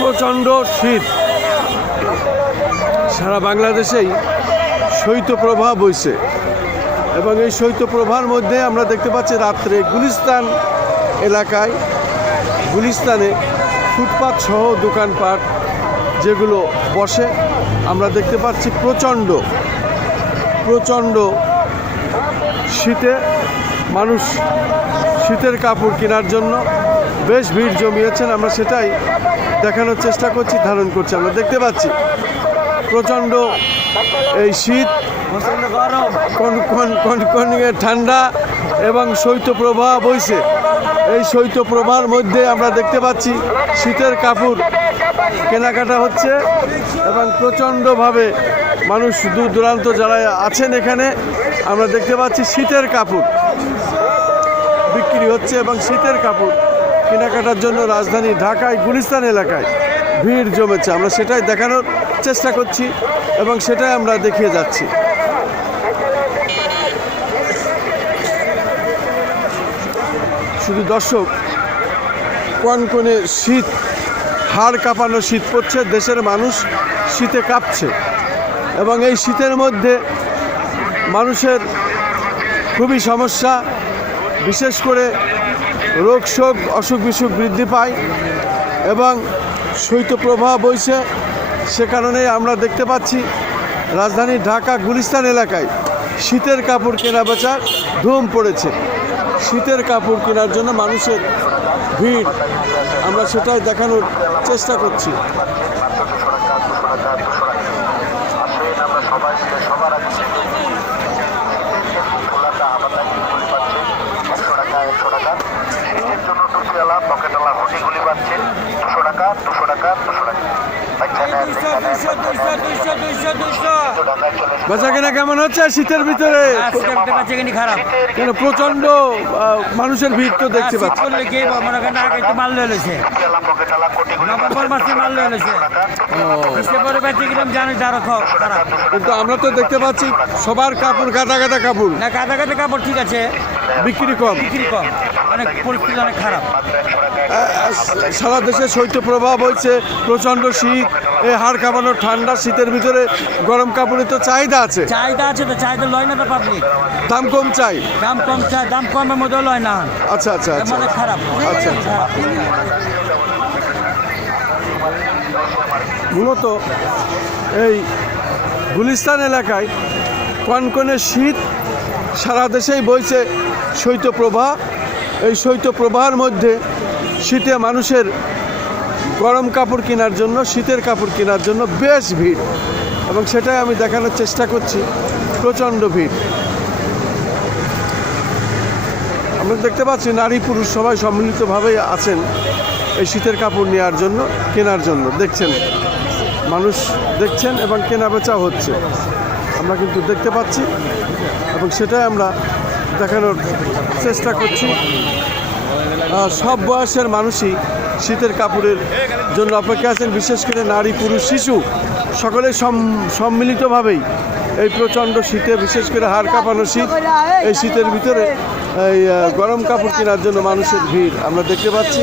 প্রচণ্ড শীত, সারা বাংলাদেশেই শৈত্যপ্রবাহ বইছে এবং এই শৈত্যপ্রবাহের মধ্যে আমরা দেখতে পাচ্ছি রাত্রে গুলিস্তান এলাকায়, গুলিস্তানে ফুটপাত সহ দোকানপাট যেগুলো বসে আমরা দেখতে পাচ্ছি প্রচণ্ড শীতে মানুষ শীতের কাপড় কেনার জন্য বেশ ভিড় জমিয়েছেন। আমরা সেটাই দেখানোর চেষ্টা করছি, ধারণ করছি। আমরা দেখতে পাচ্ছি প্রচণ্ড এই শীত, কনকনে ঠান্ডা এবং শৈত্যপ্রবাহ বইছে। এই শৈত্যপ্রবাহের মধ্যে আমরা দেখতে পাচ্ছি শীতের কাপড় কেনাকাটা হচ্ছে এবং প্রচণ্ডভাবে মানুষ দূর দূরান্ত যারা আছেন এখানে আমরা দেখতে পাচ্ছি শীতের কাপড় বিক্রি হচ্ছে এবং শীতের কাপড় কেনাকাটার জন্য রাজধানী ঢাকায় গুলিস্তান এলাকায় ভিড় জমেছে। আমরা সেটাই দেখানোর চেষ্টা করছি এবং সেটাই আমরা দেখিয়ে যাচ্ছি। শুধু দর্শক, কনকনে শীত, হাড় কাঁপানো শীত পড়ছে, দেশের মানুষ শীতে কাঁপছে এবং এই শীতের মধ্যে মানুষের খুবই সমস্যা, বিশেষ করে রোগ শোক অসুখ বিসুখ বৃদ্ধি পায় এবং শৈত্যপ্রবাহ বইছে। সে কারণে আমরা দেখতে পাচ্ছি রাজধানী ঢাকা গুলিস্তান এলাকায় শীতের কাপড় কেনা বেচার ধুম পড়েছে। শীতের কাপড় কেনার জন্য মানুষের ভিড়, আমরা সেটাই দেখানোর চেষ্টা করছি। বেচা কেনা কেমন হচ্ছে শীতের ভিতরে? কেন প্রচন্ড মানুষের ভিড় তো দেখতে পাচ্ছি। কিন্তু আমরা তো দেখতে পাচ্ছি সবার কাপড় গাদা গাদা কাপড়, না গাদা গাদা কাপড় ঠিক আছে, বিক্রি কম, অনেক পরিস্থিতি অনেক খারাপ। সারা দেশে শৈত্যপ্রবাহ বইছে, প্রচন্ড শীত, এই হাড় কাঁপানো ঠান্ডা শীতের ভিতরে গরম কাপড়ের তো চাহিদা আছে। তো চাহিদা লয় না তো পাবলিক, দাম কম চাই, দাম কমের মধ্যে লয় না। আচ্ছা আচ্ছা আচ্ছা, খারাপ। আচ্ছা, মূলত এই গুলিস্তান এলাকায় কনকনে শীত, সারা দেশেই বইছে শৈত্যপ্রবাহ। এই শৈত্যপ্রবাহের মধ্যে শীতে মানুষের গরম কাপড় কেনার জন্য, শীতের কাপড় কেনার জন্য বেশ ভিড় এবং সেটাই আমি দেখানোর চেষ্টা করছি। প্রচণ্ড ভিড় আমরা দেখতে পাচ্ছি, নারী পুরুষ সবাই সম্মিলিতভাবে আছেন এই শীতের কাপড় নেওয়ার জন্য, কেনার জন্য। দেখছেন মানুষ দেখছেন এবং কেনা বেচা হচ্ছে, আমরা কিন্তু দেখতে পাচ্ছি এবং সেটাই আমরা দেখানোর চেষ্টা করছি। সব বয়সের মানুষই শীতের কাপড়ের জন্য অপেক্ষা আছেন, বিশেষ করে নারী পুরুষ শিশু সকলে সম্মিলিতভাবেই এই প্রচণ্ড শীতে, বিশেষ করে হাড় কাঁপানো শীত, এই শীতের ভিতরে এই গরম কাপড় কেনার জন্য মানুষের ভিড় আমরা দেখতে পাচ্ছি।